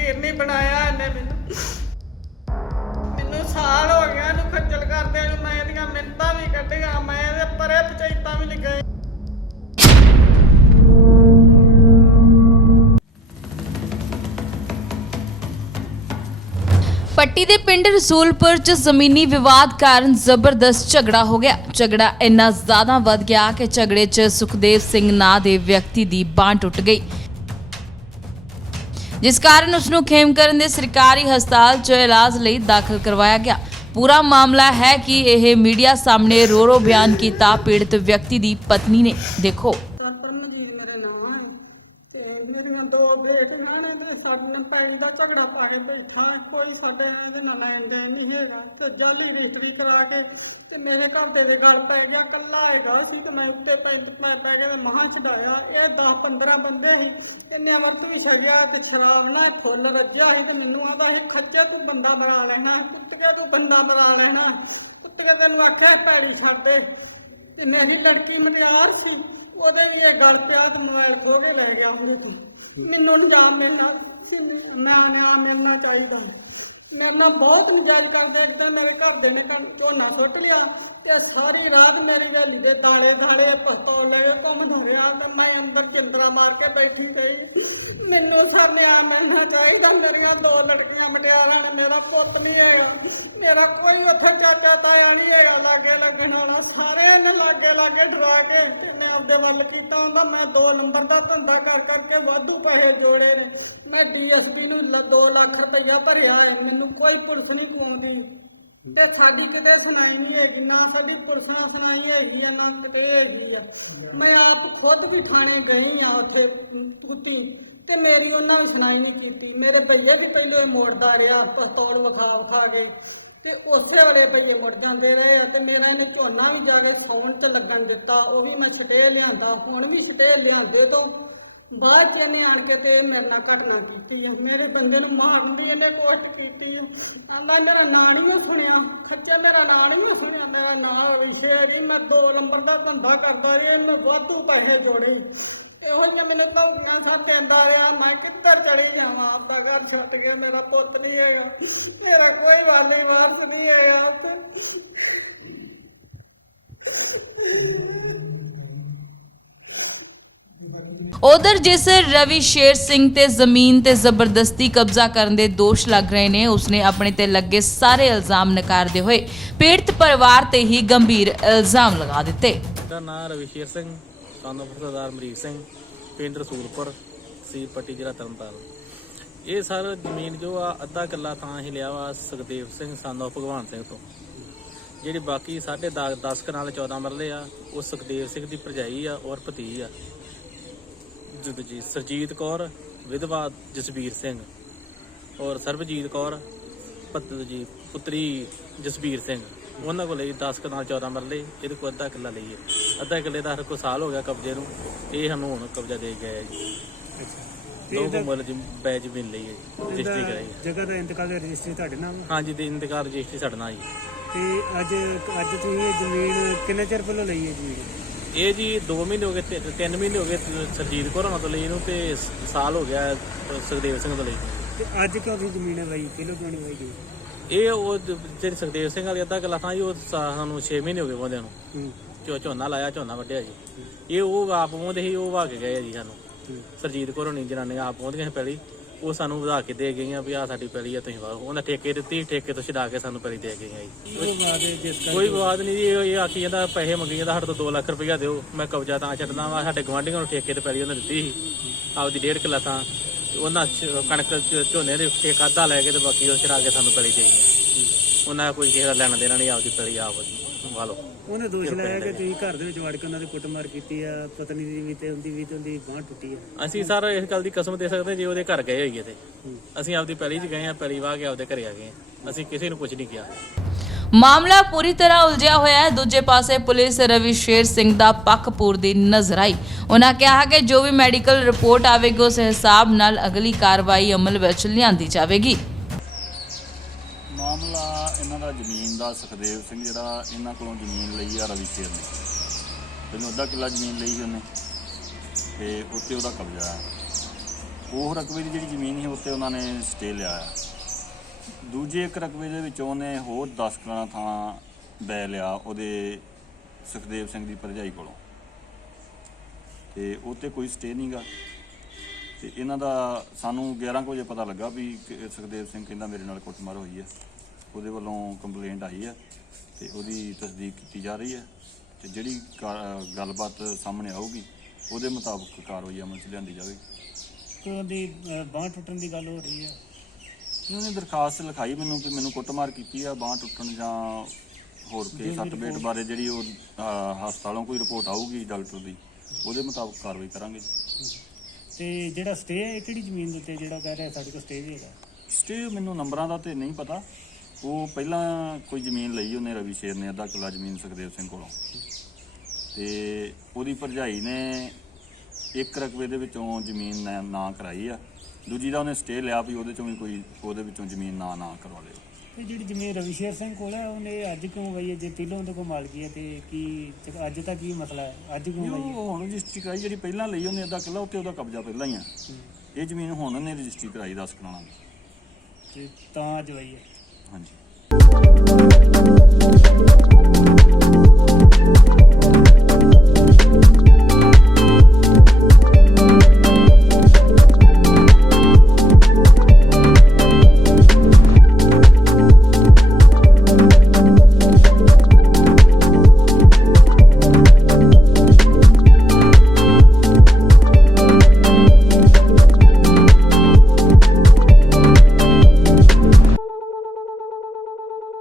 ਫਕੀਰ ਨਹੀਂ ਬਣਾਇਆ ਇਹਨੇ ਮੈਨੂੰ। ਮੈਨੂੰ ਸਾਲ ਹੋ ਗਿਆ ਇਹਨੂੰ ਖੱਜਲ ਕਰਦੇ ਨੂੰ, ਮੈਂ ਇਹਦੀਆਂ ਮਿੰਤਾਂ ਵੀ ਕੱਢੀਆਂ, ਮੈਂ ਇਹਦੇ ਪਰੇ ਪਚੈਤਾਂ ਵੀ ਲਿਖਾਈ ਪੱਟੀ ਦੇ ਪਿੰਡ ਰਸੂਲਪੁਰ 'ਚ ਜ਼ਮੀਨੀ ਵਿਵਾਦ ਕਾਰਨ ਜ਼ਬਰਦਸਤ ਝਗੜਾ ਹੋ ਗਿਆ। ਝਗੜਾ ਇੰਨਾ ਜ਼ਿਆਦਾ ਵੱਧ ਗਿਆ ਕਿ ਝਗੜੇ 'ਚ ਸੁਖਦੇਵ ਸਿੰਘ ਨਾਂ ਦੇ ਵਿਅਕਤੀ ਦੀ ਬਾਂਹ ਟੁੱਟ ਗਈ। ਜਿਸ ਕਾਰਨ ਉਸ ਨੂੰ ਖੇਮਕਰਨ ਦੇ ਸਰਕਾਰੀ ਹਸਪਤਾਲ 'ਚ ਇਲਾਜ ਲਈ ਦਾਖਲ ਕਰਵਾਇਆ ਗਿਆ। ਪੂਰਾ ਮਾਮਲਾ ਹੈ ਕਿ ਇਹ ਮੀਡੀਆ ਸਾਹਮਣੇ ਰੋ ਰੋ ਬਿਆਨ ਕੀਤਾ ਪੀੜਤ ਵਿਅਕਤੀ ਦੀ ਪਤਨੀ ਨੇ। ਦੇਖੋ ਪਤਨ ਦੀ ਮੇਰੇ ਨਾਂ ਹੈ ਤੇ ਮੇਰੀਆਂ ਦੋ ਬੇਟੀਆਂ ਨੇ ਤੇ ਸਾਡੇ ਦਾ ਝਗੜਾ ਪਾ ਕੇ ਬੈਠਾ ਕੋਈ ਸਾਡੇ ਇਹਦੇ ਨਾਲ ਲੈਣ ਦੇਣ ਨਹੀਂ ਹੈਗਾ। ਤੇ ਜਾਲੀ ਰਿਸ਼ਤੀ ਕਰਾ ਕੇ ਤੇ ਮੇਰੇ ਘਰ ਦੇ ਦੇ ਗੱਲ ਪੈ ਗਿਆ ਕੱਲਾ ਹੈਗਾ ਸੀ ਤੇ ਮੈਂ ਉੱਤੇ ਪਿੰਡ ਮੈਂ ਪੈ ਗਿਆ ਮਹਾਂ ਛਡਾਇਆ। ਇਹ 10 15 ਬੰਦੇ ਸੀ ਇਹਨੇ ਵਰਤ ਵੀ ਛੜਿਆ ਤੇ ਸ਼ਰਾਬ ਨਾਲ ਫੁੱਲ ਰੱਜਿਆ ਸੀ ਤੇ ਮੈਨੂੰ ਆਂਦਾ ਇਹ ਖੱਜੇ ਤੂੰ ਬੰਦਾ ਬਣਾ ਲੈਣਾ ਕੁੱਤੇ ਤੂੰ ਬੰਦਾ ਬਣਾ ਲੈਣਾ। ਕੁੱਤੇ ਤੈਨੂੰ ਆਖਿਆ ਪੈਲੀ ਛੱਡੇ ਤੇ ਮੇਰੀ ਲੜਕੀ ਮਨਿਆਰ ਸੀ, ਉਹਦੇ ਵੀ ਇਹ ਗੱਲ ਤੇ ਆ ਮੋਬਾਈਲ ਖੋ ਕੇ ਲੈ ਗਿਆ ਮੈਨੂੰ ਮੈਨੂੰ ਨਹੀਂ ਜਾਣ ਦੇਣਾ। ਮੈਂ ਨਾ ਮਿਲਣਾ ਚਾਹੀਦਾ। ਮੇਰੇ ਨਾਲ ਬਹੁਤ ਇੰਜਾਇ ਕਰਦੇ ਇੱਦਾਂ ਮੇਰੇ ਘਰ ਦੇ ਨੇ ਕੰਮ ਕੋ ਨਾ ਸੋਚ ਲਿਆ ਤੇ ਸਾਰੀ ਰਾਤ ਮੇਰੀ ਵੇਲੀ ਦੇ ਤਾਲੇ ਤਾਲੇ ਪਸਤੌਲ ਲਗੇ ਘੁੰਮ ਰਿਹਾ ਤੇ ਮੈਂ ਅੰਦਰ ਚਿੰਦਰਾ ਮਾਰ ਕੇ ਬੈਠੀ ਗਈ ਮੈਨੂੰ ਸਾਹਮਣੇ ਮਿਲਣਾ ਚਾਹੀਦਾ ਮੇਰੀਆਂ ਦੋ ਲੜਕੀਆਂ ਮਟਿਆਰਾਂ ਨੇ ਮੇਰਾ ਪੁੱਤ ਨਹੀਂ ਹੈਗਾ ਮੇਰਾ ਕੋਈ ਉੱਥੇ ਚਾਚਾ ਤਾਇਆ ਨਹੀਂ ਹੈਗਾ ਲਾਗੇ ਲੱਗਣ ਵਾਲਾ ਸਾਰੇ ਨੇ ਲਾਗੇ ਲਾਗੇ ਡਰਾ ਕੇ ਮੈਂ ਆਪਦੇ ਵੱਲ ਕੀਤਾ ਹੁੰਦਾ ਮੈਂ ਦੋ ਨੰਬਰ ਦਾ ਧੰਦਾ ਕਰ ਕਰਕੇ ਵਾਧੂ ਪੈਸੇ ਜੋੜੇ ਨੇ, ਮੈਂ ਡੀਐਸਪੀ ਨੂੰ 2 ਲੱਖ ਰੁਪਈਆ ਭਰਿਆ ਹੈ ਮੈਨੂੰ ਕੋਈ ਪੁਲਿਸ ਨਹੀਂ ਪਾਉਂਦੀ ਤੇ ਸਾਡੀ ਕਿਤੇ ਸੁਣਾਈ ਨਹੀਂ ਹੈਗੀ, ਨਾ ਸਾਡੀ ਪੁਲਿਸ ਨਾਲ ਸੁਣਾਈ ਹੈਗੀ ਆ, ਨਾ ਕਿਤੇ ਹੈਗੀ ਆ। ਮੈਂ ਆਪ ਖੁਦ ਵੀ ਖਾਣੇ ਗਈ ਆ ਉੱਥੇ ਕੁੱਤੀ। ਤੇ ਮੇਰੀ ਉਹਨਾਂ ਨੂੰ ਸੁਣਾਈ ਨਹੀਂ ਕੀਤੀ। ਮੇਰੇ ਭਈਏ ਵੀ ਪਹਿਲੇ ਮੋੜਦਾ ਰਿਹਾ, ਪਸਤੌਲ ਵਿਖਾ ਵਿਖਾ ਕੇ। ਤੇ ਉਸੇ ਵਾਲੇ ਭਈਏ ਮੁੜ ਜਾਂਦੇ ਰਹੇ ਆ। ਤੇ ਮੇਰਾ ਇਹਨੇ ਝੋਨਾ ਵੀ ਜਾਵੇ ਫੋਨ ਤੇ ਲੱਗਣ ਦਿੱਤਾ। ਉਹ ਵੀ ਮੈਂ ਛਟੇ ਲਿਆਂਦਾ ਫੋਨ ਵੀ ਛਟੇ ਲਿਆਂਦੇ ਤੋਂ। ਬਾਅਦ ਚ ਇਹਨੇ ਆ ਕੇ ਤੇ ਮੇਰੇ ਨਾਲ ਘਟਨਾ ਕੀਤੀ ਆ। ਮੇਰੇ ਬੰਦੇ ਨੂੰ ਮਾਰਨ ਦੀ ਇਹਨੇ ਕੋਸ਼ਿਸ਼ ਕੀਤੀ ਆਂਦਾ ਮੇਰਾ ਨਾਂ ਨਹੀਂ ਸੁਣਿਆ ਖੱਚੇ ਮੇਰਾ ਨਾਂ ਨਹੀਂ ਸੁਣਿਆ ਮੇਰਾ ਨਾਂ ਇਸੇ ਹੀ ਮੈਂ ਦੋ ਨੰਬਰ ਦਾ ਧੰਦਾ ਕਰਦਾ ਜੇ ਮੈਂ ਵਾਧੂ ਪੈਸੇ ਜੋੜੇ। ਇਹੋ ਜਿਹਾ ਮੈਨੂੰ ਧਮਕੀਆਂ ਸਭ ਪੈਂਦਾ ਰਿਹਾ। ਮੈਂ ਕਿੱਧਰ ਚਲੀ ਜਾਵਾਂ? ਆਪਦਾ ਘਰ ਛੱਡ ਕੇ ਮੇਰਾ ਪੁੱਤ ਨਹੀਂ ਹੈਗਾ। ਮੇਰਾ ਕੋਈ ਵਾਲੀ ਵਾਰਸ ਨਹੀਂ ਹੈਗਾ। ਉੱਥੇ ਉਧਰ ਜਿਸ ਰਵੀ ਸ਼ੇਰ ਸਿੰਘ ਤੇ ਜ਼ਮੀਨ ਤੇ ਜ਼ਬਰਦਸਤੀ ਕਬਜ਼ਾ ਕਰਨ ਦੇ ਦੋਸ਼ ਲੱਗ ਰਹੇ ਨੇ, ਉਸਨੇ ਆਪਣੇ ਤੇ ਲੱਗੇ ਸਾਰੇ ਇਲਜ਼ਾਮ ਨਕਾਰਦੇ ਹੋਏ ਪੀੜਤ ਪਰਿਵਾਰ ਤੇ ਹੀ ਗੰਭੀਰ ਇਲਜ਼ਾਮ ਲਗਾ ਦਿੱਤੇ। ਮੇਰਾ ਨਾਮ ਰਵੀਸ਼ੇਰ ਸਿੰਘ ਸਾਨੂੰ ਸਰਦਾਰ ਮਰੀਕ ਸਿੰਘ, ਪਿੰਡ ਰਸੂਲਪੁਰ, ਸੀ ਪੱਟੀ ਜ਼ਿਲ੍ਹਾ ਤਰਨਤਾਰਨ। ਇਹ ਸਰ ਜ਼ਮੀਨ ਜੋ ਆ, ਅੱਧਾ ਕਿੱਲਾ ਥਾਂ ਹੀ ਲਿਆ ਵਾ ਸੁਖਦੇਵ ਸਿੰਘ ਸਾਨੂੰ ਭਗਵਾਨ ਸਿੰਘ ਤੋਂ। ਜਿਹੜੀ ਬਾਕੀ 10.5 10 ਕਨਾਲ 14 ਮਰਲੇ ਆ, ਉਹ ਸੁਖਦੇਵ ਸਿੰਘ ਦੀ ਭਰਜਾਈ ਆ ਔਰ ਭਤੀ ਆ। ਜਦ ਜੀ ਸਰਜੀਤ ਕੌਰ ਵਿਧਵਾ ਜਸਬੀਰ ਸਿੰਘ ਔਰ ਸਰਬਜੀਤ ਕੌਰ ਪਤ ਜੀ ਪੁੱਤਰੀ ਜਸਬੀਰ ਸਿੰਘ। ਉਹਨਾਂ ਕੋਲ ਲਈ 10 ਕਨਾਲ 14 ਮਰਲੇ ਇਹਦੇ ਕੋਲ ਅੱਧਾ ਕਿੱਲਾ ਲਈਏ। ਅੱਧਾ ਕਿੱਲੇ ਦਾ ਹਰ ਕੋ ਸਾਲ ਹੋ ਗਿਆ ਕਬਜ਼ੇ ਨੂੰ। ਇਹ ਸਾਨੂੰ ਹੁਣ ਕਬਜ਼ਾ ਦੇ ਗਿਆ ਜੀ। ਦੋ ਕੁ ਮੁੱਲ ਜੀ ਬੈ ਜ਼ਮੀਨ ਲਈ ਹੈ ਜੀ ਰਜਿਸਟਰੀ ਕਰਾਈ ਹੈ। ਜਗ੍ਹਾ ਦਾ ਇੰਤਕਾਲ ਦਾ ਰਜਿਸਟਰੀ ਤੁਹਾਡੇ ਨਾਮ ਹੈ? ਹਾਂਜੀ ਤੇ ਇੰਤਕਾਲ ਰਜਿਸਟਰੀ ਛੱਡਣਾ ਜੀ। ਤੇ ਅੱਜ ਅੱਜ ਤੁਸੀਂ ਇਹ ਜ਼ਮੀਨ ਕਿੰਨੇ ਚਿਰ ਪਹਿਲਾਂ ਲਈ ਹੈ ਜੀ? ਇਹ ਜੀ 2 ਮਹੀਨੇ ਹੋ ਗਏ 3 ਮਹੀਨੇ ਹੋ ਗਏ ਸਰਜੀਤ ਕੌਰ ਹੋਣਾ ਤੋਂ ਲਈ ਇਹਨੂੰ ਤੇ ਸਾਲ ਹੋ ਗਿਆ ਸੁਖਦੇਵ ਸਿੰਘ ਤੋਂ ਲਈ। ਤੇ ਅੱਜ ਕਿਉਂ ਤੁਸੀਂ ਜ਼ਮੀਨ ਹੈ ਬਾਈ? ਪਹਿਲਾਂ ਕਿਉਂ ਨਹੀਂ ਜੀ ਇਹ ਉਹ ਜਿਹੜੀ ਸੁਖਦੇਵ ਸਿੰਘ ਵਾਲੀ ਅੱਧਾ ਕਿੱਲਾ ਥਾਂ ਜੀ ਉਹ ਸਾਨੂੰ 6 ਮਹੀਨੇ ਹੋ ਗਏ ਉਹਦਿਆਂ ਨੂੰ। ਝੋ ਝੋਨਾ ਲਾਇਆ ਝੋਨਾ ਵੱਢਿਆ ਜੀ। ਇਹ ਉਹ ਆਪ ਪਹੁੰਚਦੇ ਸੀ ਉਹ ਵਾ ਕੇ ਗਏ ਜੀ ਸਾਨੂੰ। ਸਰਜੀਤ ਕੌਰ ਹੋਣੀ ਜਨਾਨੀਆਂ ਆਪ ਪਹੁੰਚ ਗਏ ਪਹਿਲੀ। ਉਹ ਸਾਨੂੰ ਵਧਾ ਕੇ ਦੇ ਗਈਆਂ ਵੀ ਆ ਸਾਡੀ ਪੈਲੀ ਆ ਤੁਸੀਂ ਵਾਹੋ। ਉਹਨਾਂ ਠੇਕੇ ਦਿੱਤੀ ਠੇਕੇ ਤੋਂ ਛਡਾ ਕੇ ਸਾਨੂੰ ਪੈਲੀ ਦੇ ਗਈਆਂ ਜੀ। ਕੋਈ ਵਿਵਾਦ ਨਹੀਂ ਜੀ ਇਹ ਆਖੀ ਜਾਂਦਾ ਪੈਸੇ ਮੰਗੀ ਜਾਂਦਾ ਸਾਡੇ ਤੋਂ 2 ਲੱਖ ਰੁਪਇਆ ਦਿਓ ਮੈਂ ਕਬਜ਼ਾ ਤਾਂ ਛੱਡਣਾ ਵਾ। ਸਾਡੇ ਗਵਾਂਢੀਆਂ ਨੂੰ ਠੇਕੇ ਤੇ ਪੈਲੀ ਉਹਨੇ ਦਿੱਤੀ ਸੀ। ਆਪਦੀ ਡੇਢ ਕਿੱਲਾ ਤਾਂ ਉਹਨਾਂ ਚ- ਕਣਕ ਝੋਨੇ ਦੇ ਠੇਕਾ ਅੱਧਾ ਲੈ ਕੇ ਤੇ ਬਾਕੀ ਉਹ ਛਡਾ ਕੇ ਸਾਨੂੰ ਪੈਲੀ ਦੇ ਗਈਆਂ। ਉਹਨਾਂ ਦਾ ਕੋਈ ਕਿਸੇ ਦਾ ਲੈਣਾ ਦੇਣਾ ਨਹੀਂ ਆਪਦੀ ਪੈਲੀ ਆਪ ਵਾਲੋ ਉਹਨੇ ਦੋਸ਼ ਲਾਇਆ ਕਿ ਤੁਸੀਂ ਘਰ ਦੇ ਵਿੱਚ ਵੜ ਕੇ ਉਹਨਾਂ ਦੀ ਕੁੱਟਮਾਰ ਕੀਤੀ ਆ ਪਤਨੀ ਦੀ ਵੀ ਤੇ ਉਹਦੀ ਵੀ ਤੇ ਉਹਦੀ ਬਾਂਹ ਟੁੱਟੀ ਆ। ਅਸੀਂ ਸਰ ਇਸ ਗੱਲ ਦੀ ਕਸਮ ਦੇ ਸਕਦੇ ਜੇ ਉਹਦੇ ਘਰ ਗਏ ਹੋਈਏ ਤੇ। ਅਸੀਂ ਆਪਦੀ ਪੈਲੀ 'ਚ ਗਏ ਆ ਪੈਲੀ ਵਾਹ ਕੇ ਆਪਦੇ ਘਰੇ ਆ ਗਏ। ਅਸੀਂ ਕਿਸੇ ਨੂੰ ਕੁਝ ਨਹੀਂ ਕਿਹਾ। ਮਾਮਲਾ ਪੂਰੀ ਤਰ੍ਹਾਂ ਉਲਝਿਆ ਹੋਇਆ ਹੈ। ਦੂਜੇ ਪਾਸੇ ਪੁਲਿਸ ਰਵੀ ਸ਼ੇਰ ਸਿੰਘ ਦਾ ਪੱਖ ਪੂਰਦੀ ਨਜ਼ਰ ਆਈ। ਉਹਨਾਂ ਕਿਹਾ ਕਿ ਜੋ ਵੀ ਮੈਡੀਕਲ ਰਿਪੋਰਟ ਆਵੇਗੀ ਉਸ ਹਿਸਾਬ ਨਾਲ ਅਗਲੀ ਕਾਰਵਾਈ ਅਮਲ ਵਿੱਚ ਲਿਆਂਦੀ ਜਾਵੇਗੀ। ਮਾਮਲਾ ਜ਼ਮੀਨ ਦਾ ਸੁਖਦੇਵ ਸਿੰਘ ਜਿਹੜਾ ਇਹਨਾਂ ਕੋਲੋਂ ਜ਼ਮੀਨ ਲਈ ਆ ਰਵੀ ਸ਼ੇਰ ਨੇ। ਪਹਿਲਾਂ ਅੱਧਾ ਕਿੱਲਾ ਜ਼ਮੀਨ ਲਈ ਸੀ ਉਹਨੇ ਤੇ ਉੱਤੇ ਉਹਦਾ ਕਬਜ਼ਾ ਹੈ ਉਹ ਰਕਬੇ ਦੀ ਜਿਹੜੀ ਜ਼ਮੀਨ ਸੀ ਉੱਤੇ ਉਹਨਾਂ ਨੇ ਸਟੇ ਲਿਆ ਹੈ ਦੂਜੇ ਇੱਕ ਰਕਬੇ ਦੇ ਵਿੱਚ ਉਹਨੇ ਹੋਰ 10 ਕਨਾਲਾਂ ਥਾਂ ਬੈ ਲਿਆ ਉਹਦੇ ਸੁਖਦੇਵ ਸਿੰਘ ਦੀ ਭਰਜਾਈ ਕੋਲੋਂ। ਤੇ ਉਹ 'ਤੇ ਕੋਈ ਸਟੇ ਨਹੀਂਗਾ ਤੇ ਇਹਨਾਂ ਦਾ ਸਾਨੂੰ 11 ਕੁ ਵਜੇ ਪਤਾ ਲੱਗਾ ਵੀ ਸੁਖਦੇਵ ਸਿੰਘ ਕਹਿੰਦਾ ਮੇਰੇ ਨਾਲ ਕੁੱਟਮਾਰ ਹੋਈ ਹੈ ਉਹਦੇ ਵੱਲੋਂ ਕੰਪਲੇਂਟ ਆਈ ਹੈ ਤੇ ਉਹਦੀ ਤਸਦੀਕ ਕੀਤੀ ਜਾ ਰਹੀ ਹੈ ਤੇ ਜਿਹੜੀ ਗੱਲਬਾਤ ਸਾਹਮਣੇ ਆਊਗੀ ਉਹਦੇ ਮੁਤਾਬਕ ਕਾਰਵਾਈ ਅਮਲ 'ਚ ਲਿਆਂਦੀ ਜਾਵੇਗੀ। ਤੇ ਉਹਦੀ ਬਾਹ ਟੁੱਟਣ ਦੀ ਗੱਲ ਹੋ ਰਹੀ ਹੈ ਉਹਨਾਂ ਦਰਖਾਸਤ ਲਿਖਾਈ ਮੈਨੂੰ ਕਿ ਮੈਨੂੰ ਕੁੱਟਮਾਰ ਕੀਤੀ ਆ ਬਾਂਹ ਟੁੱਟਣ ਜਾਂ ਹੋਰ ਕੇ ਸੱਟ ਪੇਟ ਬਾਰੇ ਜਿਹੜੀ ਉਹ ਅਹ, ਹਸਪਤਾਲੋਂ ਕੋਈ ਰਿਪੋਰਟ ਆਊਗੀ ਡਾਕਟਰ ਦੀ ਉਹਦੇ ਮੁਤਾਬਕ ਕਾਰਵਾਈ ਕਰਾਂਗੇ। ਤੇ ਜਿਹੜਾ ਸਟੇ ਹੈ ਇਹ ਕਿਹੜੀ ਜ਼ਮੀਨ ਦੇ ਉੱਤੇ ਜਿਹੜਾ ਕਹਿ ਰਿਹਾ ਸਾਡੇ ਕੋਲ ਸਟੇ ਹੈਗਾ? ਸਟੇ ਮੈਨੂੰ ਨੰਬਰਾਂ ਦਾ ਤੇ ਨਹੀਂ ਪਤਾ। ਉਹ ਪਹਿਲਾਂ ਕੋਈ ਜ਼ਮੀਨ ਲਈ ਉਹਨੇ ਰਵੀ ਸ਼ੇਰ ਨੇ ਅੱਧਾ ਕਿੱਲਾ ਜ਼ਮੀਨ ਸੁਖਦੇਵ ਸਿੰਘ ਕੋਲੋਂ। ਤੇ ਉਹਦੀ ਭਰਜਾਈ ਨੇ ਇੱਕ ਰਕਬੇ ਦੇ ਵਿੱਚੋਂ ਜ਼ਮੀਨ ਨਾ- ਕਰਾਈ ਆ। ਦੂਜੀ ਦਾ ਉਹਨੇ ਸਟੇ ਲਿਆ ਵੀ ਉਹਦੇ ਚੋਂ ਵੀ ਕੋਈ ਉਹਦੇ ਵਿੱਚੋਂ ਜ਼ਮੀਨ ਨਾ ਨਾ ਕਰਵਾ ਲਿਓ। ਤੇ ਜਿਹੜੀ ਜ਼ਮੀਨ ਰਵੀਸ਼ੇਰ ਸਿੰਘ ਕੋਲ ਹੈ ਉਹਨੇ ਅੱਜ ਕਿਉਂ ਗਈ ਹੈ ਜੇ ਪਹਿਲਾਂ ਉਹਦੇ ਕੋਲ ਮਾਲਕੀ ਹੈ ਤੇ ਕੀ ਅੱਜ ਦਾ ਕੀ ਮਸਲਾ ਹੈ? ਅੱਜ ਕਿਉਂ ਉਹ ਗਈ ਹੈ ਹੁਣ ਰਜਿਸਟਰੀ ਕਰਾਈ ਜਿਹੜੀ ਪਹਿਲਾਂ ਲਈ ਉਹਨੇ ਅੱਧਾ ਕਿੱਲਾ ਉੱਤੇ ਉਹਦਾ ਕਬਜ਼ਾ ਪਹਿਲਾਂ ਹੀ ਆ। ਇਹ ਜ਼ਮੀਨ ਹੁਣ ਉਹਨੇ ਰਜਿਸਟਰੀ ਕਰਾਈ 10 ਕਨਾਲਾਂ ਦੀ ਤੇ ਤਾਂ ਅੱਜ ਗਈ ਹੈ ਹਾਂਜੀ।